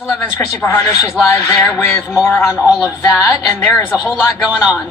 11's Christy Fajardo. She's live there with more on all of that, and there is a whole lot going on.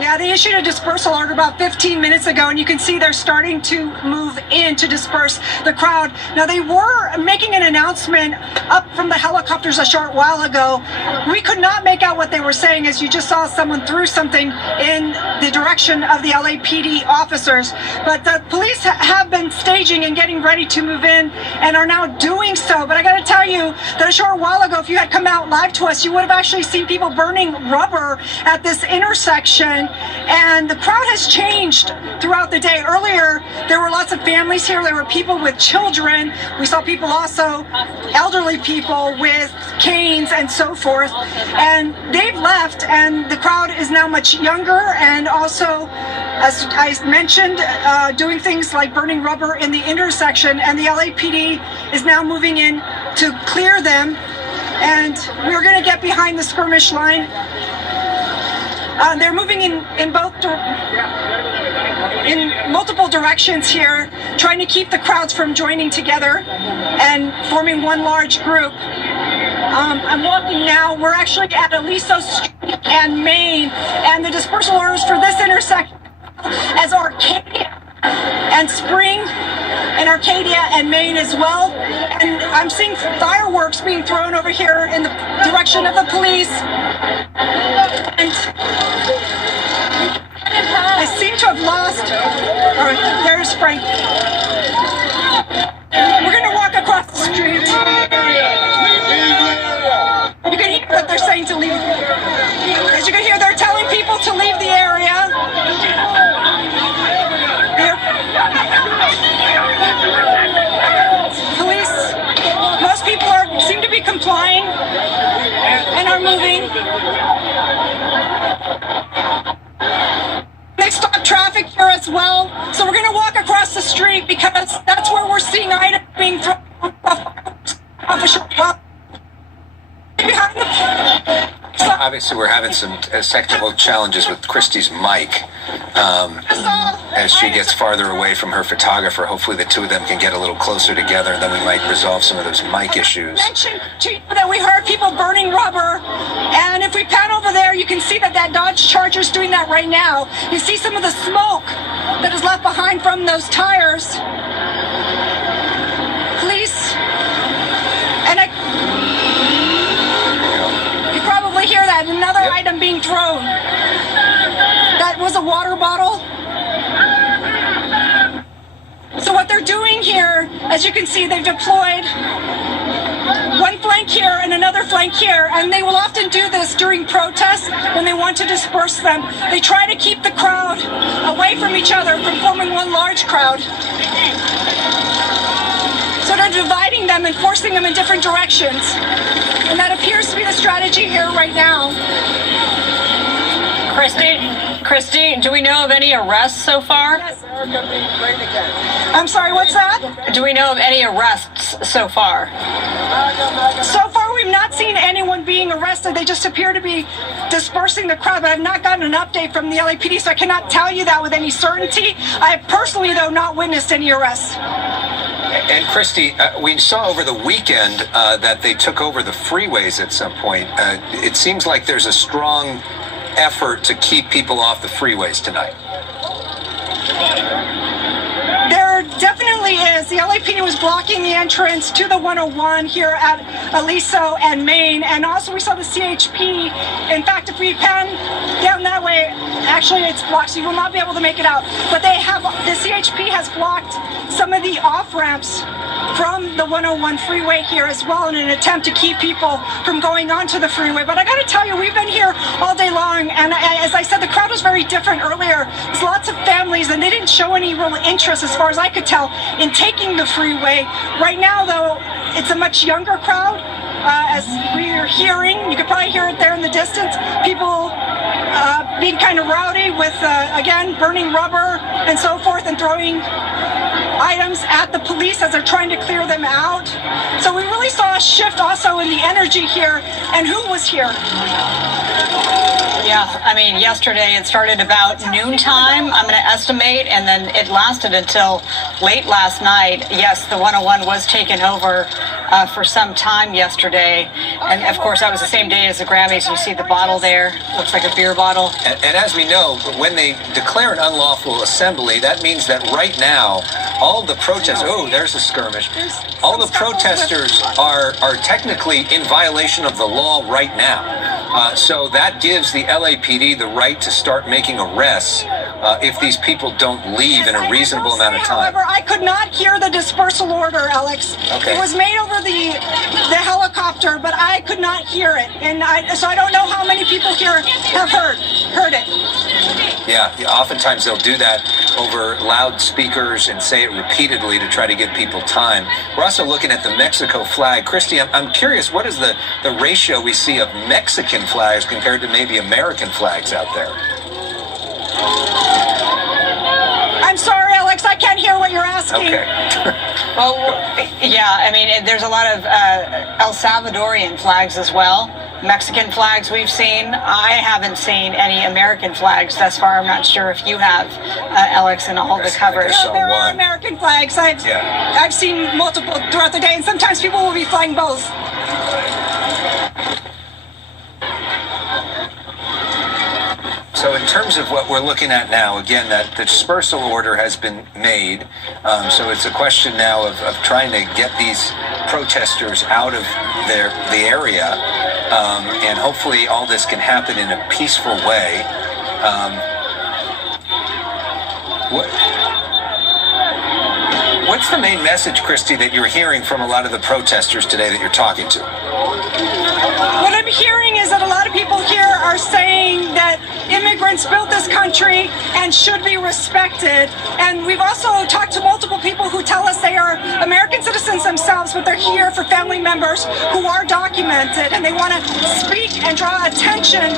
Yeah, they issued a dispersal order about 15 minutes ago, and you can see they're starting to move in to disperse the crowd. Now, they were making an announcement up from the helicopters a short while ago. We could not make out what they were saying, as you just saw someone threw something in the direction of the LAPD officers. But the police have been staging and getting ready to move in and are now doing so. But I got to tell you that a short while ago, if you had come out live to us, you would have actually seen people burning rubber at this intersection. And the crowd has changed throughout the day. Earlier, there were lots of families here. There were people with children. We saw people also, elderly people with canes and so forth. And they've left, and the crowd is now much younger and also, as I mentioned, doing things like burning rubber in the intersection. And the LAPD is now moving in to clear them. And we're going to get behind the skirmish line. They're moving in multiple directions here, trying to keep the crowds from joining together and forming one large group. I'm walking now. We're actually at Aliso Street and Main, and the dispersal orders for this intersection as Arcadia and Spring and Arcadia and Main as well. And I'm seeing fireworks being thrown over here in the direction of the police. And I seem to have lost. All right, there's Frank. We're going to walk across the street. You can hear what they're saying to leave. As you can hear, they're telling people to leave the area. Here. Police, most people seem to be complying and are moving. They stopped traffic here as well. So we're going to walk across the street because that's where we're seeing items being thrown off a short wall. Behind the Obviously, we're having some technical challenges with Christy's mic as she gets farther away from her photographer. Hopefully, the two of them can get a little closer together, and then we might resolve some of those mic issues. I mentioned to you that we heard people burning rubber, and if we pan over there, you can see that Dodge Charger is doing that right now. You see some of the smoke that is left behind from those tires. Police, and you probably hear that, another item being thrown. That was a water bottle. So what they're doing here, as you can see, they've deployed one flank here and another flank here, and they will often do this during protests when they want to disperse them. They try to keep the crowd away from each other, from forming one large crowd. So they're dividing them and forcing them in different directions. And that appears to be the strategy here right now. Christy, do we know of any arrests so far? Yes. I'm sorry, what's that? Do we know of any arrests so far? So far, we've not seen anyone being arrested. They just appear to be dispersing the crowd, but I've not gotten an update from the LAPD, so I cannot tell you that with any certainty. I have personally, though, not witnessed any arrests. And Christy, we saw over the weekend that they took over the freeways at some point. It seems like there's a strong effort to keep people off the freeways tonight. There definitely is. The LAPD was blocking the entrance to the 101 here at Aliso and Main, and also we saw the CHP. In fact, if we pan down that way, actually it's blocked, so you will not be able to make it out. But the CHP has blocked some of the off-ramps from the 101 freeway here as well in an attempt to keep people from going onto the freeway. But I got to tell you, we've been here all day long, and as I said, the crowd was very different earlier. There's lots of families, and they didn't show any real interest, as far as I could tell, in taking the freeway. Right now, though, it's a much younger crowd. As we're hearing, you could probably hear it there in the distance, people being kind of rowdy with, again, burning rubber and so forth and throwing items at the police as they're trying to clear them out. So we really saw a shift also in the energy here and who was here. Yeah, I mean, yesterday it started about noontime, I'm going to estimate, and then it lasted until late last night. Yes, the 101 was taken over for some time yesterday. And of course, that was the same day as the Grammys. You see the bottle there, looks like a beer bottle. And as we know, when they declare an unlawful assembly, that means that right now, all the protesters, oh, there's a skirmish. All the protesters are technically in violation of the law right now. So that gives the LAPD the right to start making arrests if these people don't leave in a reasonable amount of time. However, I could not hear the dispersal order, Alex. Okay. It was made over the helicopter, but I could not hear it, and so I don't know how many people here have heard it. Yeah, oftentimes they'll do that over loudspeakers and say it repeatedly to try to give people time. We're also looking at the Mexico flag. Christy, I'm curious, what is the ratio we see of Mexican flags compared to maybe American flags out there? I'm sorry, Alex, I can't hear what you're asking. Okay. Well, yeah, I mean, there's a lot of El Salvadorian flags as well. Mexican flags we've seen. I haven't seen any American flags thus far. I'm not sure if you have, Alex, in all the coverage. saw There are one. American flags. I've seen multiple throughout the day, and sometimes people will be flying both. So in terms of what we're looking at now, again, that the dispersal order has been made. So it's a question now of trying to get these protesters out of the area. And hopefully all this can happen in a peaceful way. What's the main message, Christy, that you're hearing from a lot of the protesters today that you're talking to? What I'm hearing is that a lot of people here are saying that immigrants built this country and should be respected. And we've also talked to multiple people who tell us they are American citizens themselves, but they're here for family members who are documented, and they want to speak and draw attention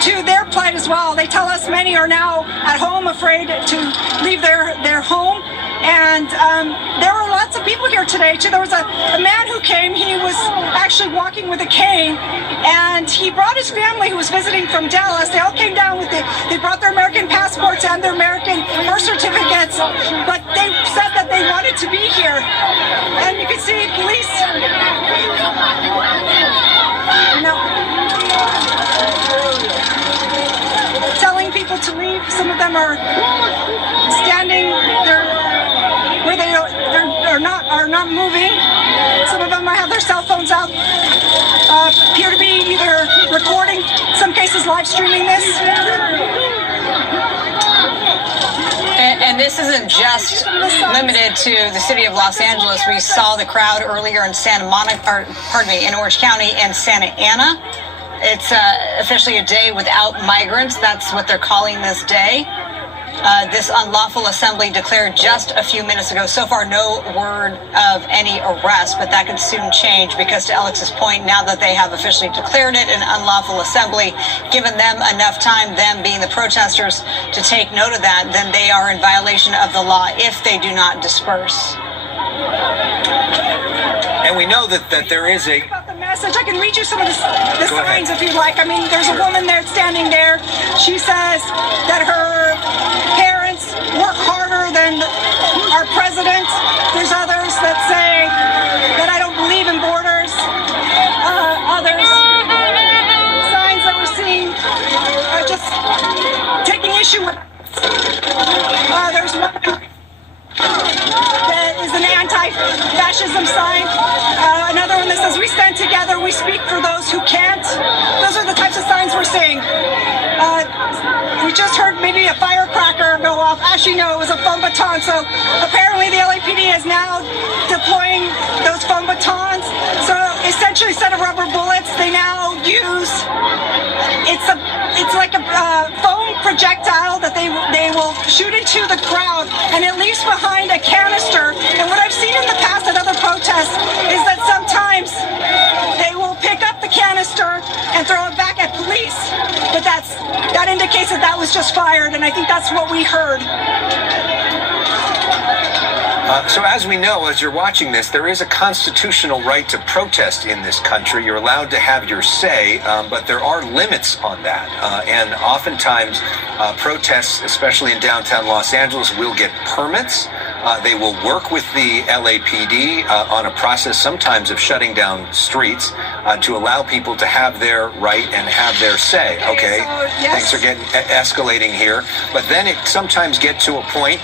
to their plight as well. They tell us many are now at home afraid to leave their home. And there were lots of people here today, too. There was a man who came. He was actually walking with a cane, and he brought his family who was visiting from Dallas. They all came down with they brought their American passports and their American birth certificates, but they said that they wanted to be here. And you can see police. Telling people to leave. Some of them are standing there where they are not moving. Some of them have their cell phones out, appear to be either recording, some cases live streaming this. And this isn't just limited to the city of Los Angeles. We saw the crowd earlier in in Orange County and Santa Ana. It's officially a day without migrants. That's what they're calling this day. This unlawful assembly declared just a few minutes ago. So far, no word of any arrest, but that could soon change because, to Alex's point, now that they have officially declared it an unlawful assembly, given them enough time, them being the protesters, to take note of that, then they are in violation of the law if they do not disperse. And we know that there is a... About the message, I can read you some of the signs if you'd like. I mean, there's a woman there standing there. She says that her parents work harder than our president. There's others that say that I don't believe in borders. Others, signs that we're seeing are just taking issue with. There's one that is an anti-fascism sign. Another one that says, "We stand together, we speak for those who can't." Those are the types of signs we're seeing. We just heard maybe a firecracker go off. Actually, no, it was a foam baton. So apparently the LAPD is now deploying those foam batons. So essentially, instead of rubber bullets, they now use, it's like a foam projectile that they will shoot into the crowd, and it leaves behind a canister. And what I've seen in the past at other protests is that sometimes they will pick up the canister and throw it back at police, but that indicates that was just fired, and I think that's what we heard. So as we know, as you're watching this, there is a constitutional right to protest in this country. You're allowed to have your say, but there are limits on that. And oftentimes, protests, especially in downtown Los Angeles, will get permits. They will work with the LAPD on a process sometimes of shutting down streets to allow people to have their right and have their say. Okay, yes. things are getting escalating here. But then it sometimes gets to a point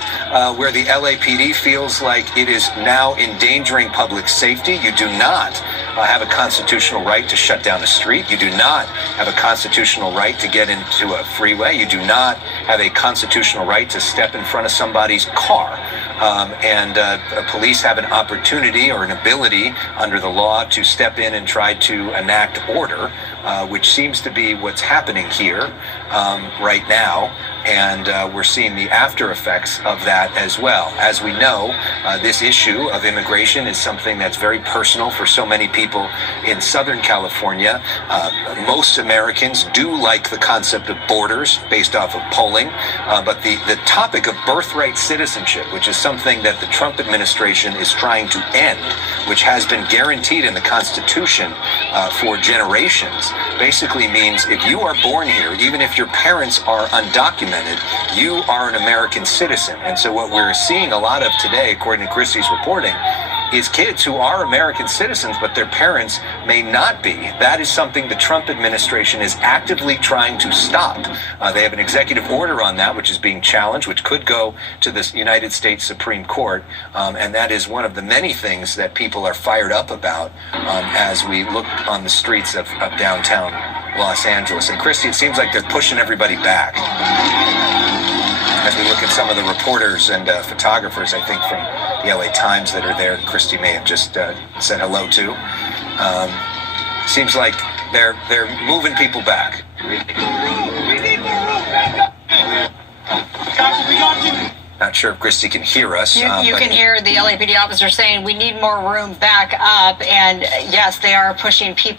where the LAPD feels like it is now endangering public safety. You do not have a constitutional right to shut down a street. You do not have a constitutional right to get into a freeway. You do not have a constitutional right to step in front of somebody's car. Police have an opportunity or an ability under the law to step in and try to enact order, which seems to be what's happening here right now. And we're seeing the after effects of that as well. As we know, this issue of immigration is something that's very personal for so many people in Southern California. Most Americans do like the concept of borders based off of polling, but the topic of birthright citizenship, which is something that the Trump administration is trying to end, which has been guaranteed in the Constitution for generations, basically means if you are born here, even if your parents are undocumented, you are an American citizen. And so what we're seeing a lot of today, according to Christie's reporting, is kids who are American citizens, but their parents may not be. That is something the Trump administration is actively trying to stop. They have an executive order on that, which is being challenged, which could go to the United States Supreme Court. And that is one of the many things that people are fired up about as we look on the streets of downtown Los Angeles. And Christie, it seems like they're pushing everybody back. As we look at some of the reporters and photographers, I think, from the LA Times that are there, Christie may have just said hello to. Seems like they're moving people back. Not sure if Christie can hear us. You can hear the LAPD officer saying we need more room back up. And yes, they are pushing people